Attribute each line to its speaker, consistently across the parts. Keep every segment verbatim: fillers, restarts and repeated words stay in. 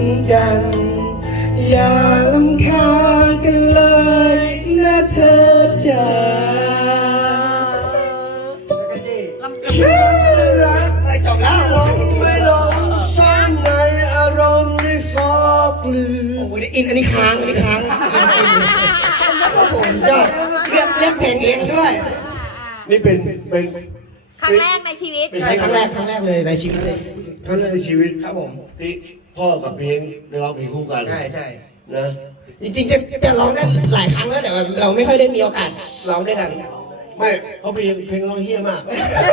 Speaker 1: กันอย่าลำคาญกันเลยนะเธอจ๋าชื่อรักไอ้จบแล้วลงไม่ลงซ่อนในอารมณ์ที่ซอกลืมโอ้ยอินอันนี้ค้างอันนี้ค้างผมจะเรียกเรียกเพลงเองด้วย
Speaker 2: นี่เป็นเป็น
Speaker 3: ครั้งแรกในชีวิต
Speaker 1: ใช่ครั้งแรกครั้งแรกเลยในชีวิตเลย
Speaker 2: ครั้งแรกในชีวิต
Speaker 1: ครับผม
Speaker 2: ที่พ่อกับเพลงได้ร้องเพลงคู่กัน
Speaker 1: ใช่ใช่
Speaker 2: นะ
Speaker 1: จริงๆจะจะร้องได้หลายครั้งแล้วแต่ว่าเราไม่ค่อยได้มีโอกาสร้องด้วยกัน
Speaker 2: ไม่เพราะเพลงเพลงร้องเฮี้ยมาก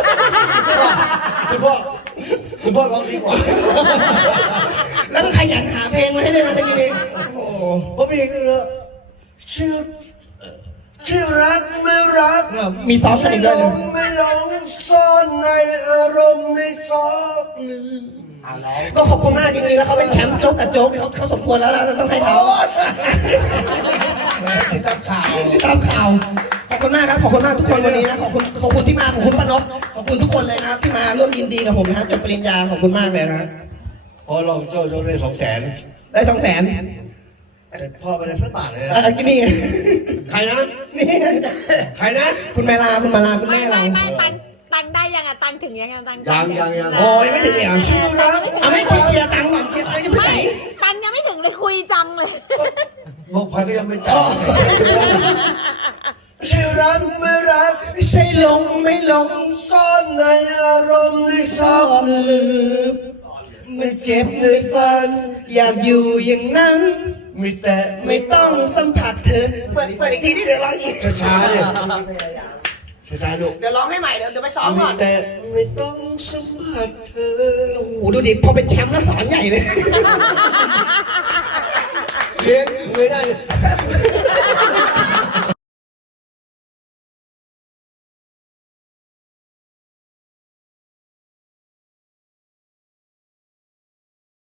Speaker 2: คุณพ่อคุณพ่อร้องดีกว่า
Speaker 1: แล้วก็ขยันหาเพลงมาให้ด้วยนะตะกี้นี้โอ้โห
Speaker 2: เพราะเพลงนี่เลยชื่อชื่อรักไม่รัก
Speaker 1: มีซอฟต์อีกด้วยนะ
Speaker 2: ไม่หลงซ่อนในอารมณ์ในซอกลืม
Speaker 1: ก็ขอบคุณมากจริงๆแล้วเขาเป็นแชมป์โจ๊กกับโจ๊กเขาเขาสมควรแล้วเราต้องให้เขา
Speaker 2: ติดตามข่าว
Speaker 1: ติดตามข่าวขอบคุณมากครับขอบคุณมากทุกคนวันนี้นะขอบคุณขอบคุณที่มาขอบคุณป้านกขอบคุณทุกคนเลยนะครับที่มาร่วมยินดีกับผมนะครับจบปริญญาขอบคุณมากเลยนะ
Speaker 2: พอลองโจ้โจ้ได้สองแสน
Speaker 1: ได้สองแสน
Speaker 2: แต่พ่อไปได้สักบาทเลยนะ
Speaker 1: อันนี้
Speaker 2: ใครนะ
Speaker 1: นี่
Speaker 2: ใครนะ
Speaker 1: คุณแม่ลาคุณมาลาคุณแม่เรา
Speaker 3: ไม่ไม่ตังตังได้ยังอ่ะตังถึงยังอ่ะตัง
Speaker 2: ยังยังยัง
Speaker 1: โอ้ยไม่ถึงเลยอ่ะชื่อรักเอาไม่ถึงเคลียร์ตังค์ก่อนเคลียร์ตังค์ยังไม่ไหน
Speaker 3: ตังยังไม่ถึงเลยคุยจังเลย
Speaker 2: บอกพักก็ยังไม่จ่ายชื่อรักไม่รัก
Speaker 1: ไม่ใช่ลงไม่ลง
Speaker 2: ซ่อนในอารมณ์ในซอกลืม
Speaker 1: ไม่เจ็บในฝันอยากอยู่อย่างนั้น
Speaker 2: มีแต่
Speaker 1: ไม่ต้องสัมผัสเธอเปิดเปิดอีกทีที่เดี๋ยวร้องอีก
Speaker 2: ช้าๆเนี่ยช้าๆลูก
Speaker 1: เดี๋ยวร้องให้ใหม่เดี๋ยวเดี๋ยวไปซ้อมก่อน
Speaker 2: แต่ไม่ต้องสัมผัสเธอ
Speaker 1: โอ้โหดูดิพอเป็นแชมป์แล้วสอนใหญ่เลย
Speaker 2: เรียนเลยได้